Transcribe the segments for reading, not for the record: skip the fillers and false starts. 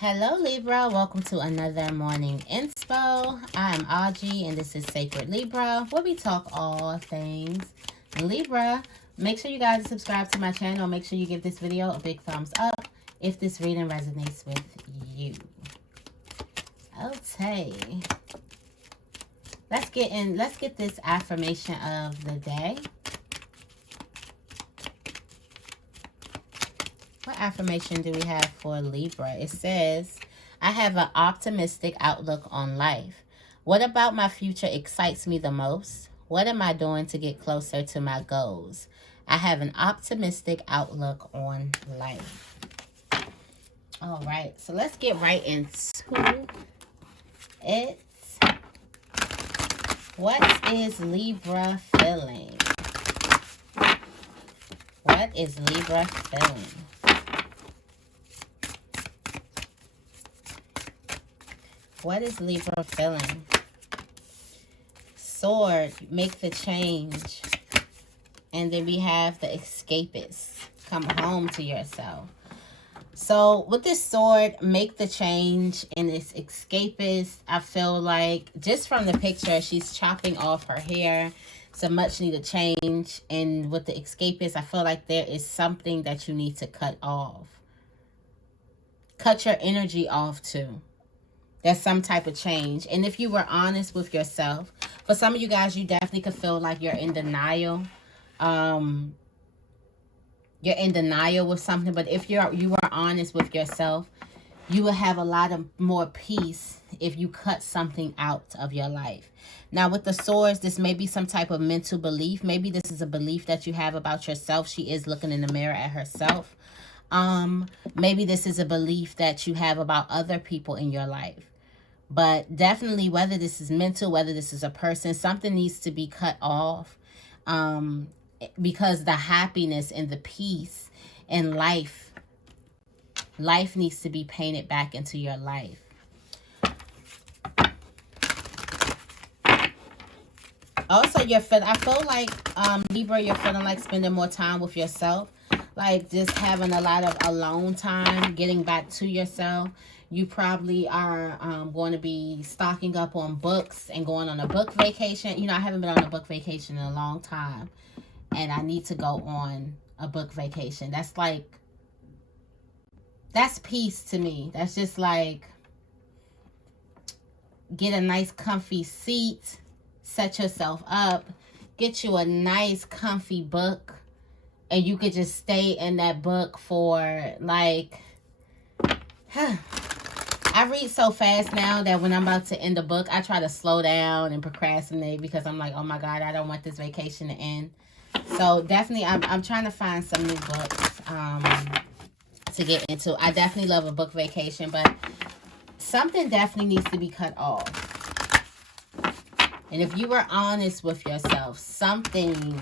Hello Libra, welcome to another morning inspo. I'm Auji and this is Sacred Libra, where we talk all things Libra. Make sure you guys subscribe to my channel. Make sure you give this video a big thumbs up if this reading resonates with you. Okay. Let's get this affirmation of the day. What affirmation do we have for Libra? It says, I have an optimistic outlook on life. What about my future excites me the most? What am I doing to get closer to my goals? I have an optimistic outlook on life. All right, so let's get right into it. What is Libra feeling? What is Libra feeling? What is Libra feeling? Sword, make the change. And then we have the escapist. Come home to yourself. So with this sword, make the change, and this escapist, I feel like just from the picture, she's chopping off her hair. It's a much needed change. And with the escapist, I feel like there is something that you need to cut off. Cut your energy off too. There's some type of change. And if you were honest with yourself, for some of you guys, you definitely could feel like you're in denial. You're in denial with something. But if you were honest with yourself, you will have a lot of more peace if you cut something out of your life. Now with the swords, this may be some type of mental belief. Maybe this is a belief that you have about yourself. She is looking in the mirror at herself. Maybe this is a belief that you have about other people in your life. But definitely, whether this is mental, whether this is a person, something needs to be cut off. Because the happiness and the peace in life needs to be painted back into your life. Also, I feel like, Libra, you're feeling like spending more time with yourself. Like just having a lot of alone time, getting back to yourself. You probably are going to be stocking up on books and going on a book vacation. You know, I haven't been on a book vacation in a long time. And I need to go on a book vacation. That's peace to me. That's just like, get a nice comfy seat. Set yourself up. Get you a nice comfy book. And you could just stay in that book for like... I read so fast now that when I'm about to end a book, I try to slow down and procrastinate because I'm like, oh my God, I don't want this vacation to end. So definitely, I'm trying to find some new books to get into. I definitely love a book vacation, but something definitely needs to be cut off. And if you were honest with yourself, something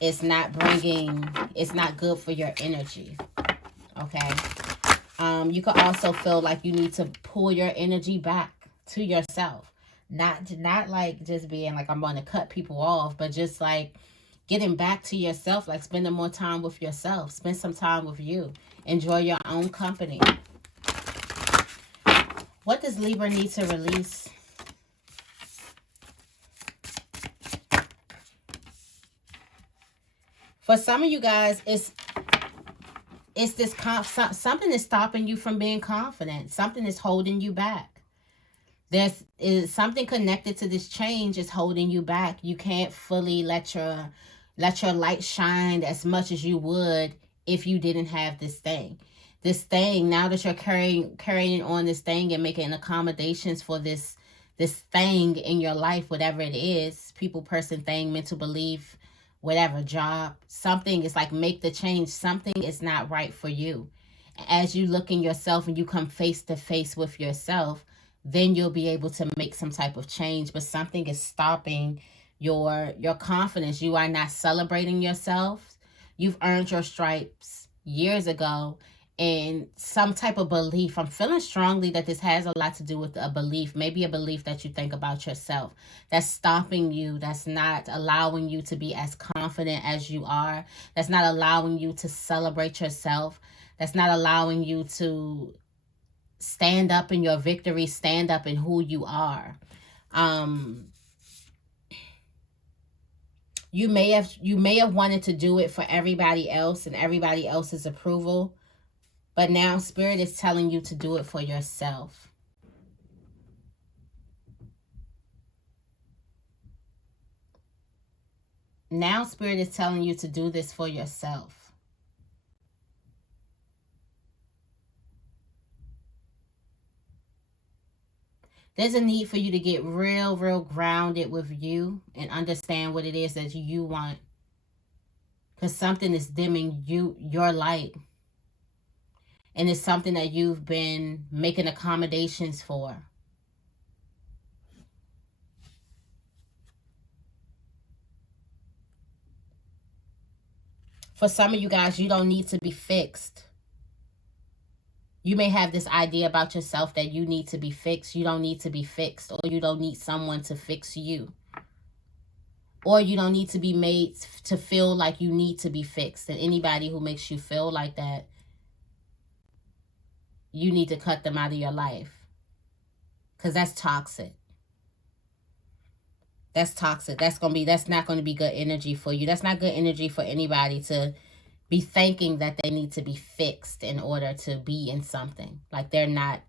is not it's not good for your energy. Okay. You could also feel like you need to pull your energy back to yourself. Not like just being like, I'm going to cut people off, but just like getting back to yourself, like spending more time with yourself. Spend some time with you. Enjoy your own company. What does Libra need to release? For some of you guys, it's this something is stopping you from being confident. Something is holding you back. There's something connected to this change is holding you back. You can't fully let your light shine as much as you would if you didn't have this thing. This thing, now that you're carrying on this thing and making accommodations for this thing in your life, whatever it is, people, person, thing, mental belief, whatever, job, something is like, make the change. Something is not right for you. As you look in yourself and you come face to face with yourself, then you'll be able to make some type of change. But something is stopping your confidence. You are not celebrating yourself. You've earned your stripes years ago. And some type of belief, I'm feeling strongly that this has a lot to do with a belief, maybe a belief that you think about yourself, that's stopping you, that's not allowing you to be as confident as you are, that's not allowing you to celebrate yourself, that's not allowing you to stand up in your victory, stand up in who you are. You may have wanted to do it for everybody else and everybody else's approval, but now Spirit is telling you to do it for yourself. Now Spirit is telling you to do this for yourself. There's a need for you to get real grounded with you and understand what it is that you want. Because something is dimming your light. And it's something that you've been making accommodations for. For some of you guys, you don't need to be fixed. You may have this idea about yourself that you need to be fixed. You don't need to be fixed, or you don't need someone to fix you. Or you don't need to be made to feel like you need to be fixed. And anybody who makes you feel like that, you need to cut them out of your life. Because that's toxic. That's toxic. That's not going to be good energy for you. That's not good energy for anybody to be thinking that they need to be fixed in order to be in something. Like they're not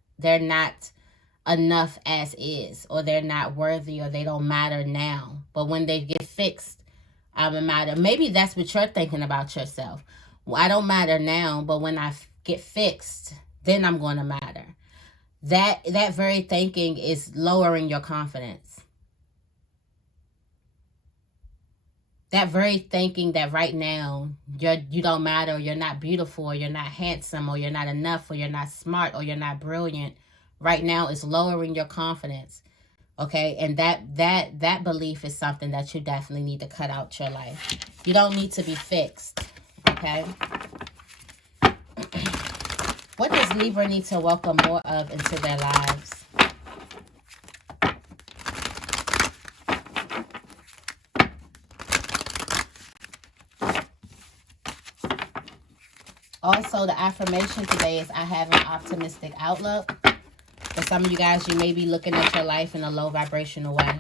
enough as is, or they're not worthy, or they don't matter now. But when they get fixed, I don't matter. Maybe that's what you're thinking about yourself. Well, I don't matter now, but when I get fixed, then I'm going to matter. That very thinking is lowering your confidence. That very thinking that right now you don't matter, or you're not beautiful, or you're not handsome, or you're not enough, or you're not smart, or you're not brilliant, right now is lowering your confidence. Okay, and that belief is something that you definitely need to cut out your life. You don't need to be fixed. Okay. What does Libra need to welcome more of into their lives? Also, the affirmation today is I have an optimistic outlook. For some of you guys, you may be looking at your life in a low vibrational way.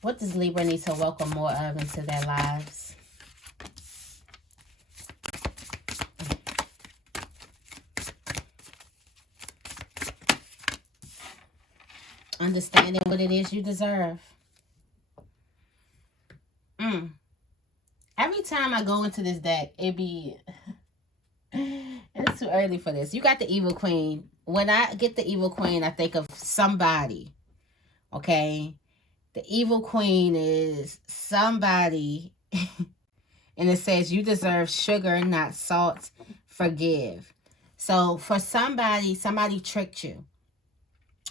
What does Libra need to welcome more of into their lives? Understanding what it is you deserve. Every time I go into this deck, it's too early for this. You got the Evil Queen. When I get the Evil Queen, I think of somebody. Okay? The Evil Queen is somebody. And it says, you deserve sugar, not salt. Forgive. So for somebody tricked you.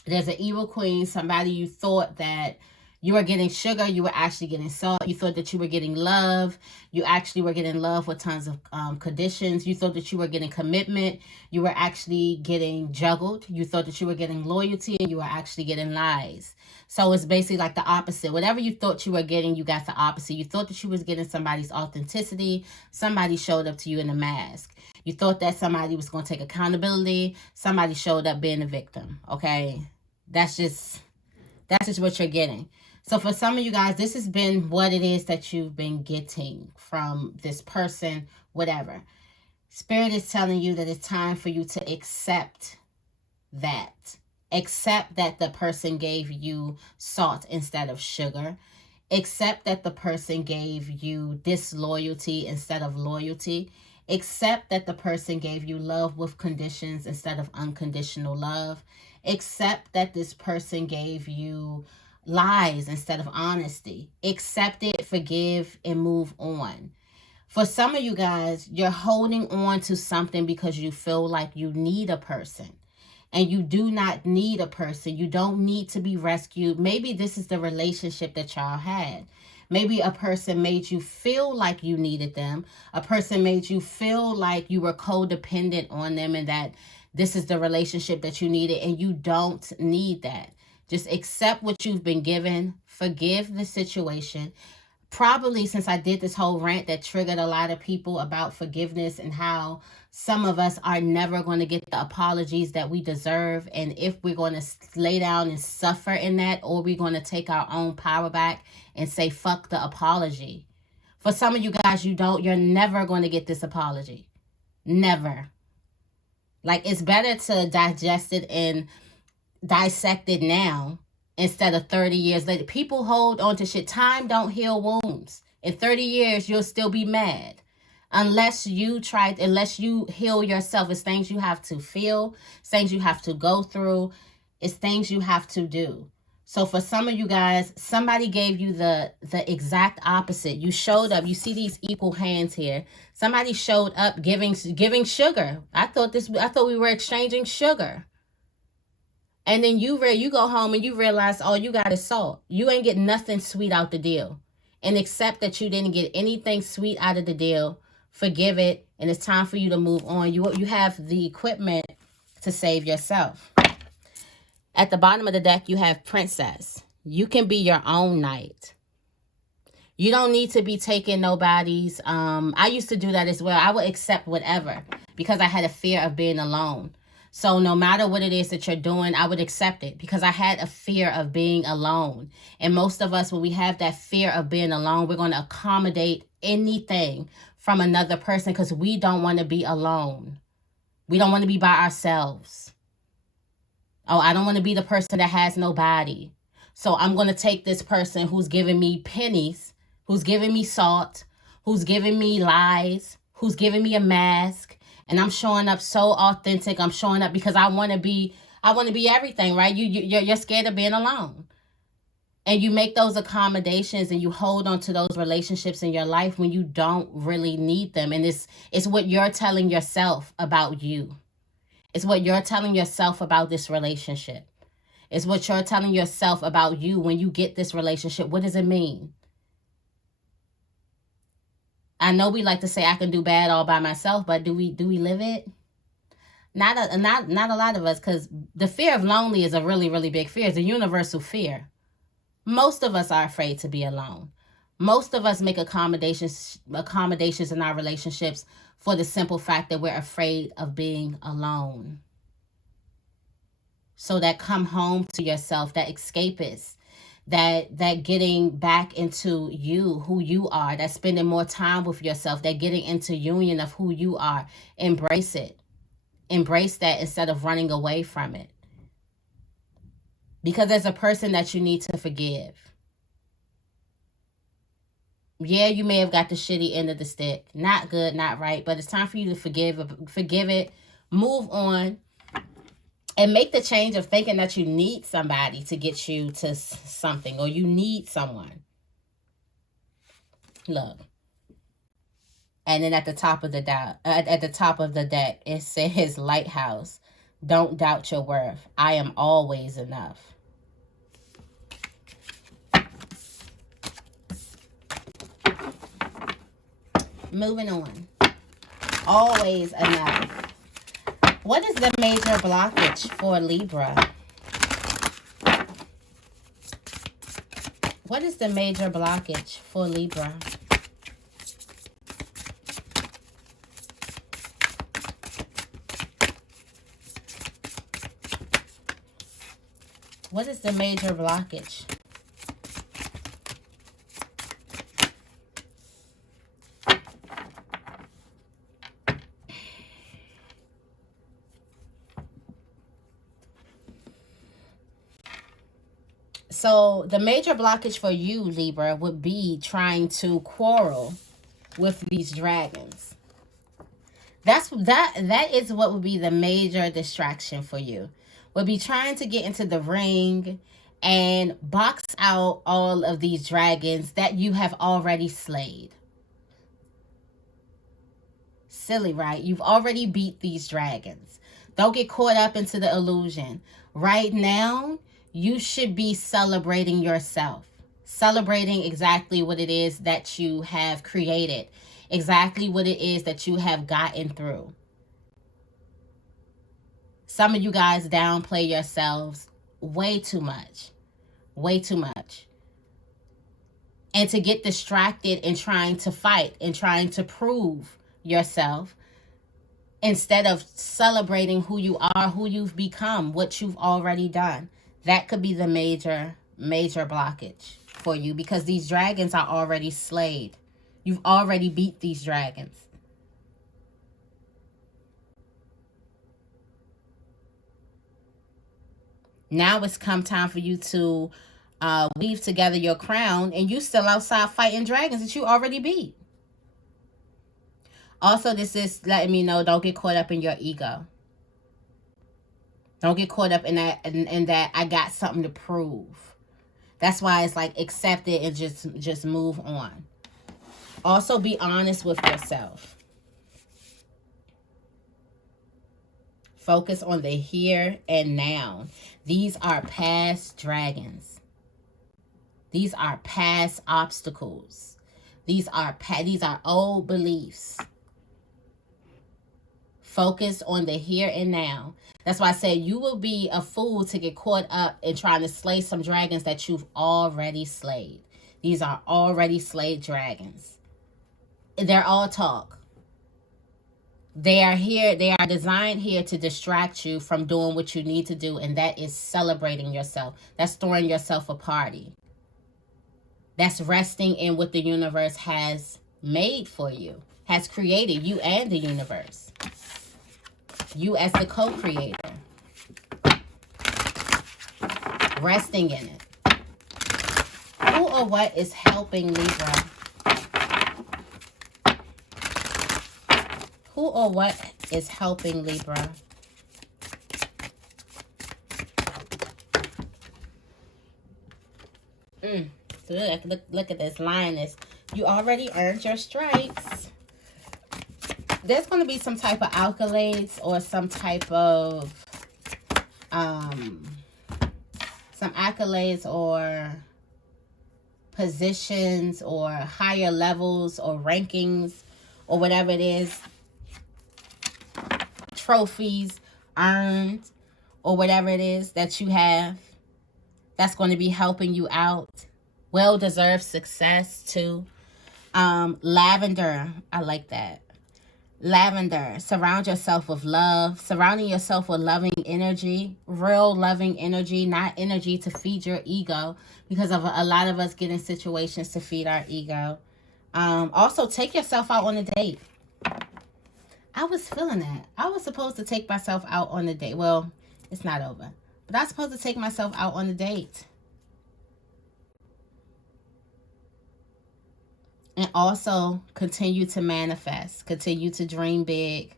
There's an Evil Queen, somebody you thought that you were getting sugar, you were actually getting salt. You thought that you were getting love. You actually were getting love with tons of conditions. You thought that you were getting commitment. You were actually getting juggled. You thought that you were getting loyalty, and you were actually getting lies. So it's basically like the opposite. Whatever you thought you were getting, you got the opposite. You thought that you was getting somebody's authenticity. Somebody showed up to you in a mask. You thought that somebody was going to take accountability. Somebody showed up being a victim. Okay? That's just what you're getting. So for some of you guys, this has been what it is that you've been getting from this person, whatever. Spirit is telling you that it's time for you to accept that. Accept that the person gave you salt instead of sugar. Accept that the person gave you disloyalty instead of loyalty. Accept that the person gave you love with conditions instead of unconditional love. Accept that this person gave you lies instead of honesty. Accept it, forgive, and move on. For some of you guys, you're holding on to something because you feel like you need a person. And you do not need a person. You don't need to be rescued. Maybe this is the relationship that y'all had. Maybe a person made you feel like you needed them. A person made you feel like you were codependent on them, and that this is the relationship that you needed, and you don't need that. Just accept what you've been given. Forgive the situation. probably since I did this whole rant that triggered a lot of people about forgiveness and how some of us are never going to get the apologies that we deserve. And if we're going to lay down and suffer in that, or we're going to take our own power back and say, fuck the apology. For some of you guys, you're never going to get this apology. Never. Like, it's better to digest it and dissect it now instead of 30 years later. People hold on to shit. Time don't heal wounds. In 30 years, you'll still be mad. Unless you heal yourself. It's things you have to feel. It's things you have to go through. It's things you have to do. So for some of you guys, somebody gave you the exact opposite. You showed up. You see these equal hands here. Somebody showed up giving sugar. I thought we were exchanging sugar. And then you go home and you realize all you got is salt. You ain't get nothing sweet out the deal. And accept that you didn't get anything sweet out of the deal. Forgive it. And it's time for you to move on. You have the equipment to save yourself. At the bottom of the deck, you have Princess. You can be your own knight. You don't need to be taking nobody's. I used to do that as well. I would accept whatever because I had a fear of being alone. So no matter what it is that you're doing, I would accept it because I had a fear of being alone. And most of us, when we have that fear of being alone, we're going to accommodate anything from another person because we don't want to be alone. We don't want to be by ourselves. Oh, I don't want to be the person that has nobody. So I'm going to take this person who's giving me pennies, who's giving me salt, who's giving me lies, who's giving me a mask. And I'm showing up so authentic. I'm showing up because I want to be everything, right? You're scared of being alone. And you make those accommodations and you hold on to those relationships in your life when you don't really need them. And it's what you're telling yourself about you. It's what you're telling yourself about this relationship. It's what you're telling yourself about you when you get this relationship. What does it mean? I know we like to say I can do bad all by myself, but do we live it? Not a lot of us, because the fear of lonely is a really, really big fear. It's a universal fear. Most of us are afraid to be alone. Most of us make accommodations in our relationships for the simple fact that we're afraid of being alone. So that come home to yourself, that escapist, that getting back into you, who you are, that spending more time with yourself, that getting into union of who you are. Embrace it. Embrace that instead of running away from it. Because there's a person that you need to forgive. Yeah, you may have got the shitty end of the stick. Not good, not right. But it's time for you to forgive it, move on, and make the change of thinking that you need somebody to get you to something, or you need someone. Look. And then at the top of the deck, it says Lighthouse. Don't doubt your worth. I am always enough. Moving on. Always enough. What is the major blockage for Libra? What is the major blockage for Libra? What is the major blockage? So the major blockage for you, Libra, would be trying to quarrel with these dragons. That is what would be the major distraction for you. Would be trying to get into the ring and box out all of these dragons that you have already slayed. Silly, right? You've already beat these dragons. Don't get caught up into the illusion. Right now, you should be celebrating yourself. Celebrating exactly what it is that you have created. Exactly what it is that you have gotten through. Some of you guys downplay yourselves way too much. Way too much. and to get distracted in trying to fight and trying to prove yourself instead of celebrating who you are, who you've become, what you've already done. That could be the major blockage for you, because these dragons are already slayed. You've already beat these dragons. Now it's come time for you to weave together your crown, and you still outside fighting dragons that you already beat. Also, this is letting me know, don't get caught up in your ego. Don't get caught up in that, in that I got something to prove. That's why it's like, accept it and just move on. Also, be honest with yourself. Focus on the here and now. These are past dragons. These are past obstacles. These are old beliefs. Focus on the here and now. That's why I said you will be a fool to get caught up in trying to slay some dragons that you've already slayed. These are already slayed dragons. They're all talk. They are here. They are designed here to distract you from doing what you need to do, and that is celebrating yourself. That's throwing yourself a party. That's resting in what the universe has made for you, has created, you and the universe. You as the co-creator. Resting in it. Who or what is helping Libra? Who or what is helping Libra? Look at this lioness. You already earned your stripes. There's going to be some type of accolades or some type of some accolades or positions or higher levels or rankings or whatever it is, trophies earned or whatever it is that you have, that's going to be helping you out. Well-deserved success too. Lavender, I like that. Lavender, surround yourself with love, surrounding yourself with loving energy, real loving energy, not energy to feed your ego, because of a lot of us get in situations to feed our ego. Also, take yourself out on a date. I was feeling that. I was supposed to take myself out on a date. Well, it's not over, but I was supposed to take myself out on a date. And also continue to manifest, continue to dream big.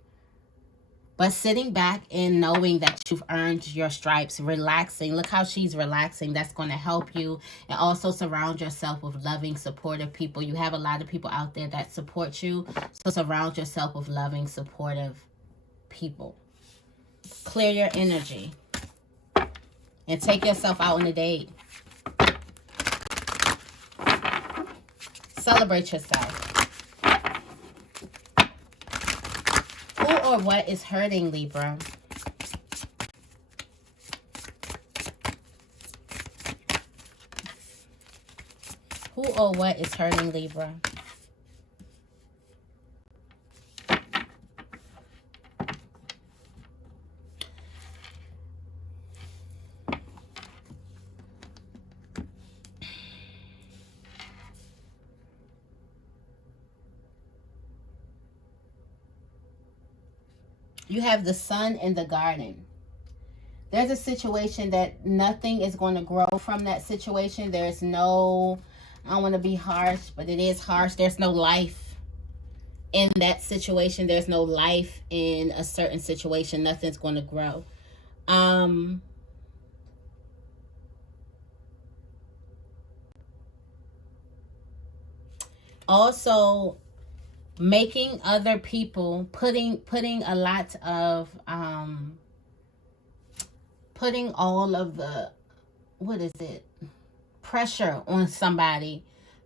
But sitting back and knowing that you've earned your stripes, relaxing. Look how she's relaxing. That's going to help you. And also surround yourself with loving, supportive people. You have a lot of people out there that support you. So surround yourself with loving, supportive people. Clear your energy. And take yourself out on a date. Celebrate yourself. Who or what is hurting Libra? Who or what is hurting Libra? You have the sun in the garden. There's a situation that nothing is going to grow from that situation. There's no, I don't want to be harsh, but it is harsh. There's no life in that situation. There's no life in a certain situation. Nothing's going to grow. Also, making other people, putting a lot of putting all of the, what is it, pressure on somebody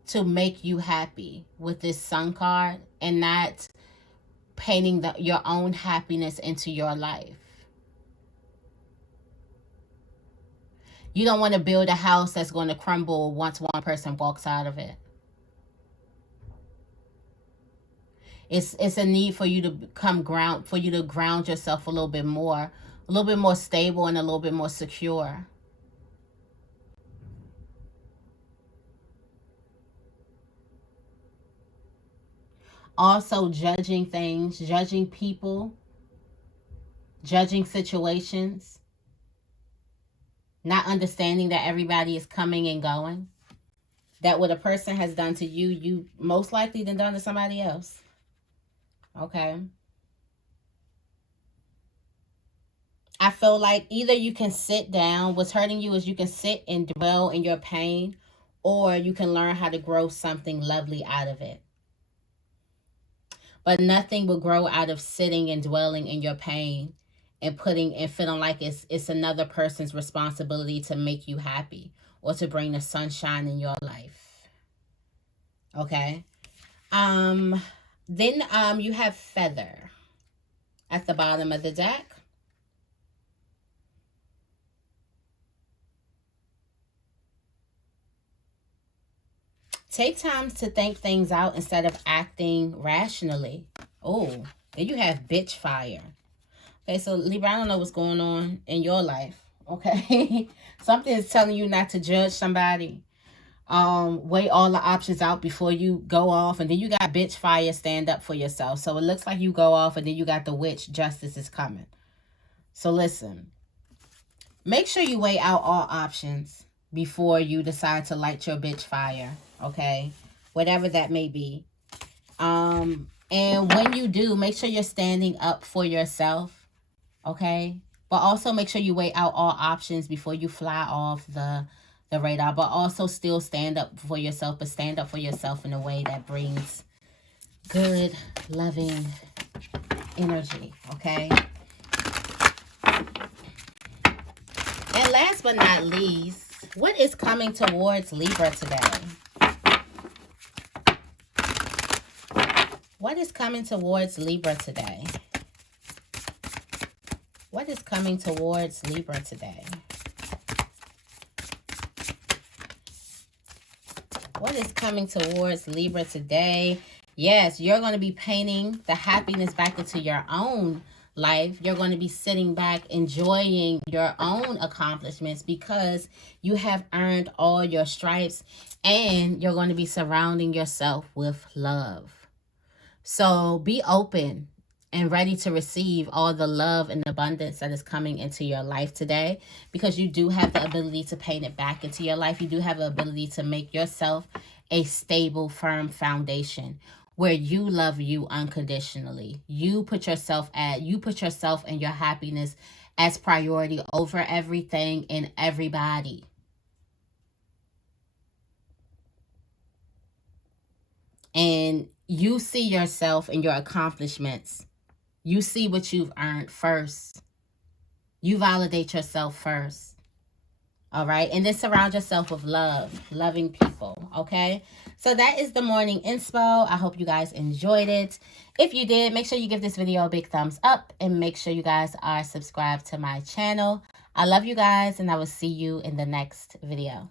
to make you happy with this sun card, and not painting your own happiness into your life. You don't want to build a house that's going to crumble once one person walks out of it. It's a need for you to ground yourself a little bit more stable and a little bit more secure. Also, judging things, judging people, judging situations, not understanding that everybody is coming and going. That what a person has done to you, you most likely done to somebody else. Okay. I feel like either you can sit down, what's hurting you is you can sit and dwell in your pain, or you can learn how to grow something lovely out of it. But nothing will grow out of sitting and dwelling in your pain and feeling like it's another person's responsibility to make you happy or to bring the sunshine in your life. Okay. Then you have feather at the bottom of the deck. Take time to think things out instead of acting rationally. Oh, then you have bitch fire. Okay, so Libra, I don't know what's going on in your life. Okay. Something is telling you not to judge somebody. Weigh all the options out before you go off. And then you got bitch fire, stand up for yourself. So it looks like you go off and then you got the witch, justice is coming. So listen, make sure you weigh out all options before you decide to light your bitch fire. Okay, whatever that may be. And when you do, make sure you're standing up for yourself. Okay, but also make sure you weigh out all options before you fly off the radar, but also still stand up for yourself, but stand up for yourself in a way that brings good, loving energy. Okay. And last but not least, what is coming towards Libra today? What is coming towards Libra today? What is coming towards Libra today? What is coming towards Libra today? Yes, you're going to be painting the happiness back into your own life. You're going to be sitting back enjoying your own accomplishments because you have earned all your stripes, and you're going to be surrounding yourself with love. So be open and ready to receive all the love and abundance that is coming into your life today, because you do have the ability to paint it back into your life. You do have the ability to make yourself a stable, firm foundation where you love you unconditionally. You put yourself and your happiness as priority over everything and everybody. And you see yourself and your accomplishments. You see what you've earned first. You validate yourself first. All right. And then surround yourself with love, loving people. Okay. So that is the morning inspo. I hope you guys enjoyed it. If you did, make sure you give this video a big thumbs up and make sure you guys are subscribed to my channel. I love you guys, and I will see you in the next video.